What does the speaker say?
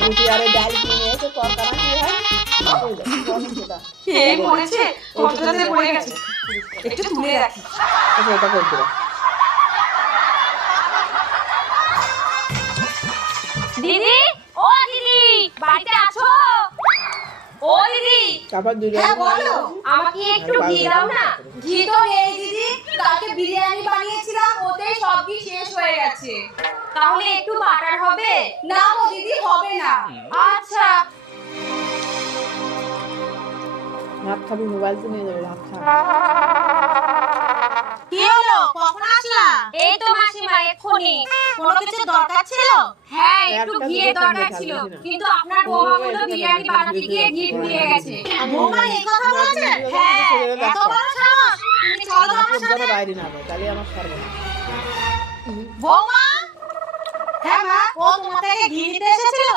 রুটি আর ওই ডাল কিনে এসে তরকারি কি হয় খেয়ে পড়েছে, কতটাতে পড়ে গেছে, একটু তুলে রাখি। আচ্ছা এটা করে দিলাম। দিদি, ও দিদি, বাড়িতে আছো? ও দিদি, তারপর দুটো হ্যাঁ বলো। আমাকে একটু ঘি দাও না। ঘি তো নেই দিদি, কালকে বিরিয়ানি বানিয়েছিলাম, ওতেই সব ঘি শেষ হয়ে গেছে। তাহলে একটু বাটার হবে? না গো দিদি, হবে না। আচ্ছা। ভাত খাবি, মোবাইল তো নিয়ে যাবে, ভাত খা। কি হলো, কখন আসলা? এই তো মাসিমা এক্ষুনি। কোনো কিছু দরকার ছিল? হ্যাঁ, একটু একটা ঘিয়ের দুটো দরকার খাবে, ছিল, খাবে না। কিন্তু আপনার বৌমা বলল বিরিয়ানি বানাতে গিয়ে ঘি ফুরিয়ে গেছে। বৌমা এই কথা বলেছে? হ্যাঁ, এত বড় সাহস? তুমি চলো আমার সাথে। বাইরে না হবে, তাহলে আমার সর্বনাশ। বৌমা, হ্যাঁ মা, ও তোমার থেকে ঘি নিতে এসেছিল?